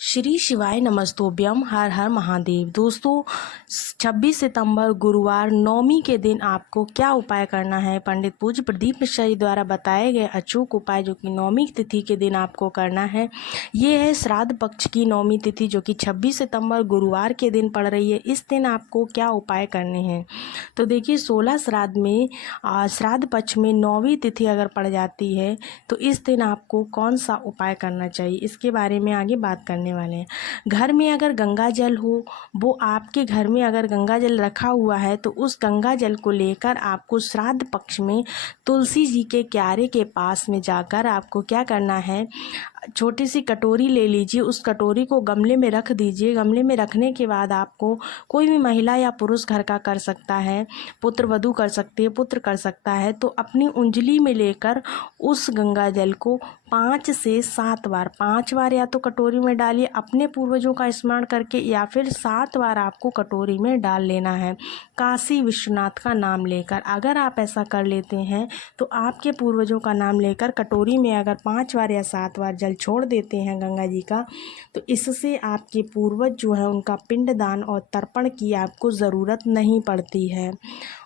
श्री शिवाय नमस्तोभ्यम। हर हर महादेव। दोस्तों 26 सितंबर गुरुवार नवमी के दिन आपको क्या उपाय करना है, पंडित पूज्य प्रदीप मिश्रा जी द्वारा बताए गए अचूक उपाय जो कि नवमी तिथि के दिन आपको करना है। ये है श्राद्ध पक्ष की नवमी तिथि जो कि 26 सितंबर गुरुवार के दिन पड़ रही है। इस दिन आपको क्या उपाय करने हैं, तो देखिए 16 श्राद्ध में श्राद्ध पक्ष में नौवीं तिथि अगर पड़ जाती है तो इस दिन आपको कौन सा उपाय करना चाहिए, इसके बारे में आगे बात करने वाले हैं। घर में अगर गंगा जल हो, वो आपके घर में अगर गंगा जल रखा हुआ है तो उस गंगा जल को लेकर आपको श्राद्ध पक्ष में तुलसी जी के क्यारे के पास में जाकर आपको क्या करना है, छोटी सी कटोरी ले लीजिए, उस कटोरी को गमले में रख दीजिए। गमले में रखने के बाद आपको कोई भी महिला या पुरुष घर का कर सकता है, पुत्र वधू कर सकती है, पुत्र कर सकता है, तो अपनी उंजली में लेकर उस गंगा जल को 5 से 7 बार, 5 बार या तो कटोरी में डालिए अपने पूर्वजों का स्मरण करके, या फिर 7 बार आपको कटोरी में डाल लेना है काशी विश्वनाथ का नाम लेकर। अगर आप ऐसा कर लेते हैं तो आपके पूर्वजों का नाम लेकर कटोरी में अगर 5 बार या 7 बार जल छोड़ देते हैं गंगा जी का, तो इससे आपके पूर्वज जो है उनका पिंडदान और तर्पण की आपको ज़रूरत नहीं पड़ती है,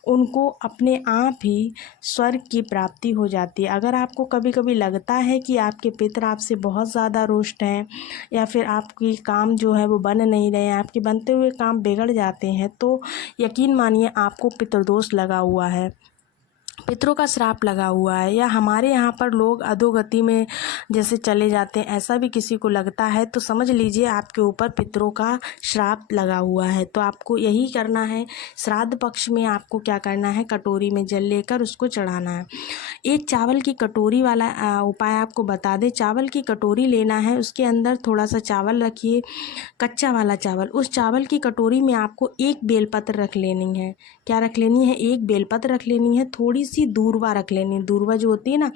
उनको अपने आप ही स्वर्ग की प्राप्ति हो जाती है। अगर आपको कभी कभी लगता है कि आपके पितर आपसे बहुत ज़्यादा रुष्ट हैं या फिर आपकी काम जो है वो बन नहीं रहे हैं, आपके बनते हुए काम बिगड़ जाते हैं, तो यकीन मानिए आपको पितृदोष लगा हुआ है, पितरों का श्राप लगा हुआ है, या हमारे यहाँ पर लोग अधोगति में जैसे चले जाते हैं, ऐसा भी किसी को लगता है तो समझ लीजिए आपके ऊपर पितरों का श्राप लगा हुआ है। तो आपको यही करना है, श्राद्ध पक्ष में आपको क्या करना है, कटोरी में जल लेकर उसको चढ़ाना है। एक चावल की कटोरी वाला उपाय आपको बता दें। चावल की कटोरी लेना है, उसके अंदर थोड़ा सा चावल रखिए, कच्चा वाला चावल। उस चावल की कटोरी में आपको एक बेलपत्र रख लेनी है। क्या रख लेनी है? एक बेलपत्र रख लेनी है, थोड़ी सी दूर्वा रख लेनी है, दूर्वा जो होती है ना,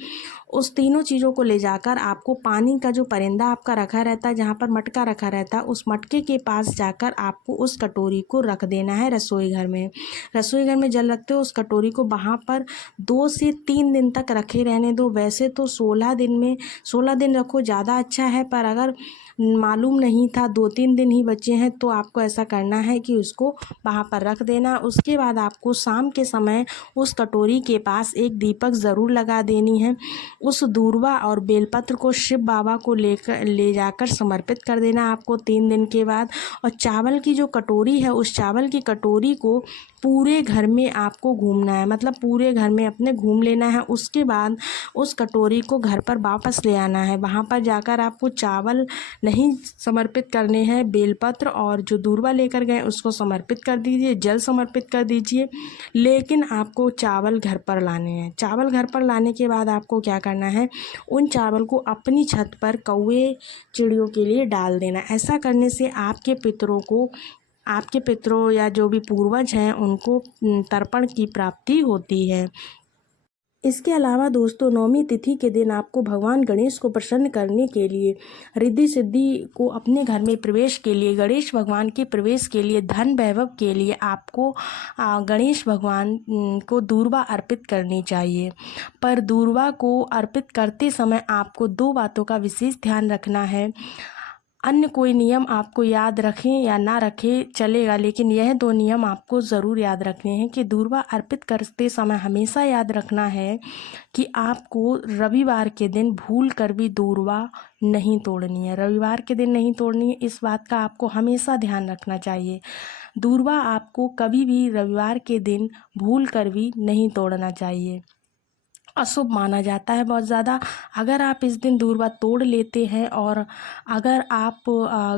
उस तीनों चीज़ों को ले जाकर आपको पानी का जो परिंदा आपका रखा रहता है, जहाँ पर मटका रखा रहता है, उस मटके के पास जाकर आपको उस कटोरी को रख देना है रसोई घर में। रसोई घर में जल रखते हो उस कटोरी को वहाँ पर 2 से 3 दिन तक रखे रहने दो। वैसे तो 16 दिन में 16 दिन रखो ज़्यादा अच्छा है, पर अगर मालूम नहीं था 2-3 दिन ही बचे हैं तो आपको ऐसा करना है कि उसको वहाँ पर रख देना। उसके बाद आपको शाम के समय उस कटोरी के पास एक दीपक ज़रूर लगा देनी है। उस दूर्वा और बेलपत्र को शिव बाबा को ले जाकर समर्पित कर देना आपको 3 दिन के बाद। और चावल की जो कटोरी है, उस चावल की कटोरी को पूरे घर में आपको घूमना है, मतलब पूरे घर में अपने घूम लेना है। उसके बाद उस कटोरी को घर पर वापस ले आना है। वहाँ पर जाकर आपको चावल नहीं समर्पित करने हैं, बेलपत्र और जो दूर्वा लेकर गए उसको समर्पित कर दीजिए, जल समर्पित कर दीजिए, लेकिन आपको चावल घर पर लाने हैं। चावल घर पर लाने के बाद आपको क्या करना है, उन चावल को अपनी छत पर कौवे चिड़ियों के लिए डाल देना। ऐसा करने से आपके पितरों या जो भी पूर्वज हैं उनको तर्पण की प्राप्ति होती है। इसके अलावा दोस्तों नवमी तिथि के दिन आपको भगवान गणेश को प्रसन्न करने के लिए, रिद्धि सिद्धि को अपने घर में प्रवेश के लिए, गणेश भगवान के प्रवेश के लिए, धन वैभव के लिए आपको गणेश भगवान को दूर्वा अर्पित करनी चाहिए। पर दूर्वा को अर्पित करते समय आपको 2 बातों का विशेष ध्यान रखना है। अन्य कोई नियम आपको याद रखें या ना रखें चलेगा, लेकिन यह 2 नियम आपको ज़रूर याद रखने हैं कि दूर्वा अर्पित करते समय हमेशा याद रखना है कि आपको रविवार के दिन भूल कर भी दूर्वा नहीं तोड़नी है। रविवार के दिन नहीं तोड़नी है, इस बात का आपको हमेशा ध्यान रखना चाहिए। दूर्वा आपको कभी भी रविवार के दिन भूल कर भी नहीं तोड़ना चाहिए, अशुभ माना जाता है बहुत ज़्यादा। अगर आप इस दिन दूर्वा तोड़ लेते हैं और अगर आप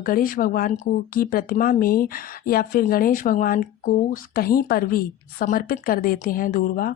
गणेश भगवान को की प्रतिमा में या फिर गणेश भगवान को कहीं पर भी समर्पित कर देते हैं दूर्वा,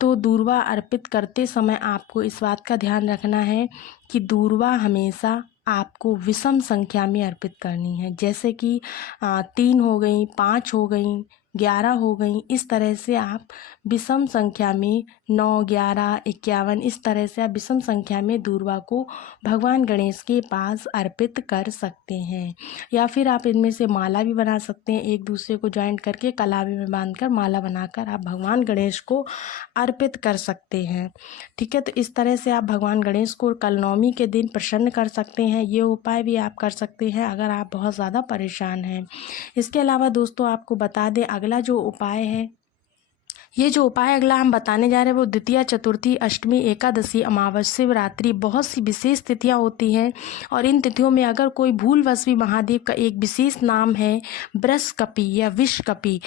तो दूर्वा अर्पित करते समय आपको इस बात का ध्यान रखना है कि दूर्वा हमेशा आपको विषम संख्या में अर्पित करनी है, जैसे कि 3 हो गई, 5 हो गई, 11 हो गई। इस तरह से आप विषम संख्या में 9, 11, 51 इस तरह से आप विषम संख्या में दूर्वा को भगवान गणेश के पास अर्पित कर सकते हैं। या फिर आप इनमें से माला भी बना सकते हैं, एक दूसरे को ज्वाइंट करके कलावे में बांधकर माला बनाकर आप भगवान गणेश को अर्पित कर सकते हैं। ठीक है, तो इस तरह से आप भगवान गणेश को कल नवमी के दिन प्रसन्न कर सकते हैं। ये उपाय भी आप कर सकते हैं अगर आप बहुत ज़्यादा परेशान हैं। इसके अलावा दोस्तों आपको बता दें, अगला जो उपाय है, ये जो उपाय अगला हम बताने जा रहे हैं वो द्वितीया, चतुर्थी, अष्टमी, एकादशी, अमावस्या, शिवरात्रि बहुत सी विशेष तिथियां होती हैं। और इन तिथियों में अगर कोई भूलवश भी महादेव का एक विशेष नाम है बृषकपि या विषकपि,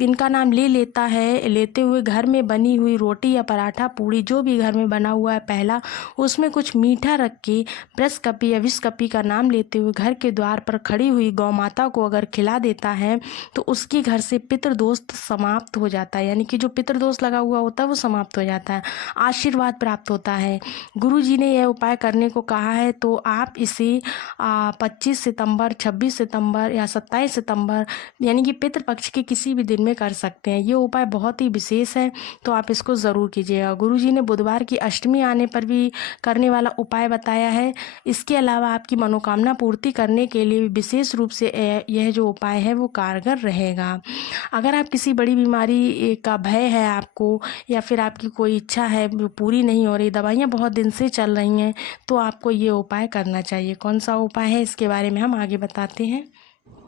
इनका नाम ले लेता है, लेते हुए घर में बनी हुई रोटी या पराठा, पूड़ी जो भी घर में बना हुआ है पहला, उसमें कुछ मीठा रख के बृषकपि या विषकपि का नाम लेते हुए घर के द्वार पर खड़ी हुई गौ माता को अगर खिला देता है तो उसके घर से पितृदोष समाप्त हो जाता है। यानी कि जो पितृदोष लगा हुआ होता है वो समाप्त हो जाता है, आशीर्वाद प्राप्त होता है। गुरु जी ने यह उपाय करने को कहा है, तो आप इसे 25 सितंबर, 26 सितंबर या 27 सितंबर यानी कि पितृपक्ष के किसी भी दिन में कर सकते हैं। ये उपाय बहुत ही विशेष है, तो आप इसको ज़रूर कीजिएगा। गुरु जी ने बुधवार की अष्टमी आने पर भी करने वाला उपाय बताया है। इसके अलावा आपकी मनोकामना पूर्ति करने के लिए विशेष रूप से यह जो उपाय है वो कारगर रहेगा। अगर आप किसी बड़ी बीमारी का भय है आपको, या फिर आपकी कोई इच्छा है जो पूरी नहीं हो रही, दवाइयाँ बहुत दिन से चल रही हैं, तो आपको ये उपाय करना चाहिए। कौन सा उपाय है इसके बारे में हम आगे बताते हैं।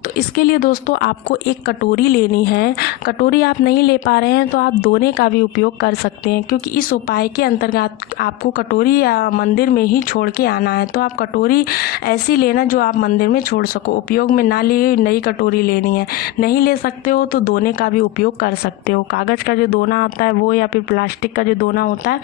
तो इसके लिए दोस्तों आपको एक कटोरी लेनी है। कटोरी आप नहीं ले पा रहे हैं तो आप दोने का भी उपयोग कर सकते हैं, क्योंकि इस उपाय के अंतर्गत आपको कटोरी या मंदिर में ही छोड़ के आना है। तो आप कटोरी ऐसी लेना जो आप मंदिर में छोड़ सको, उपयोग में ना ले, नई कटोरी लेनी है। नहीं ले सकते हो तो दोने का भी उपयोग कर सकते हो, कागज़ का जो दोना आता है वो, या फिर प्लास्टिक का जो दोना होता है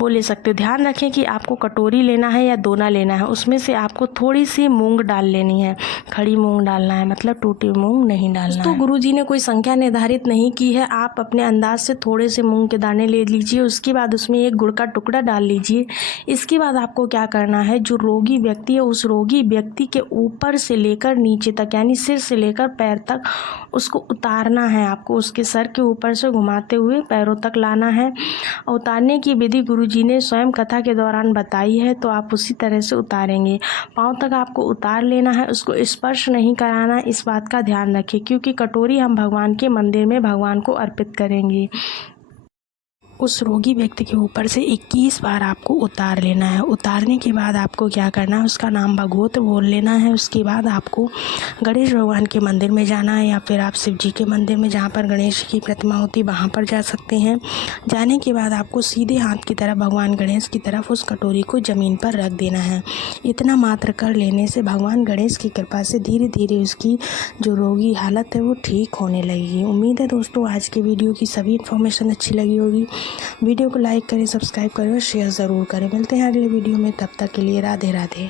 वो ले सकते हो। ध्यान रखें कि आपको कटोरी लेना है या दोना लेना है, उसमें से आपको थोड़ी सी मूंग डाल लेनी है, खड़ी मूंग डालना है, मतलब टूटी मूंग नहीं डालना। तो गुरुजी ने कोई संख्या निर्धारित नहीं की है, आप अपने अंदाज से थोड़े से मूंग के दाने ले लीजिए। उसके बाद उसमें एक गुड़ का टुकड़ा डाल लीजिए। इसके बाद आपको क्या करना है, जो रोगी व्यक्ति है उस रोगी व्यक्ति के ऊपर से लेकर नीचे तक, यानी सिर से लेकर पैर तक उसको उतारना है। आपको उसके सर के ऊपर से घुमाते हुए पैरों तक लाना है। उतारने की विधि गुरुजी ने स्वयं कथा के दौरान बताई है, तो आप उसी तरह से उतारेंगे। पाँव तक आपको उतार लेना है, उसको स्पर्श नहीं कराना। इस बात का ध्यान रखें, क्योंकि कटोरी हम भगवान के मंदिर में भगवान को अर्पित करेंगे। उस रोगी व्यक्ति के ऊपर से 21 बार आपको उतार लेना है। उतारने के बाद आपको क्या करना है, उसका नाम भगवत बोल लेना है। उसके बाद आपको गणेश भगवान के मंदिर में जाना है, या फिर आप शिव जी के मंदिर में जहाँ पर गणेश की प्रतिमा होती है वहाँ पर जा सकते हैं। जाने के बाद आपको सीधे हाथ की तरफ भगवान गणेश की तरफ उस कटोरी को ज़मीन पर रख देना है। इतना मात्र कर लेने से भगवान गणेश की कृपा से धीरे धीरे उसकी जो रोगी हालत है वो ठीक होने लगेगी। उम्मीद है दोस्तों आज की वीडियो की सभी इन्फॉर्मेशन अच्छी लगी होगी। वीडियो को लाइक करें, सब्सक्राइब करें और शेयर ज़रूर करें। मिलते हैं अगले वीडियो में, तब तक के लिए राधे राधे।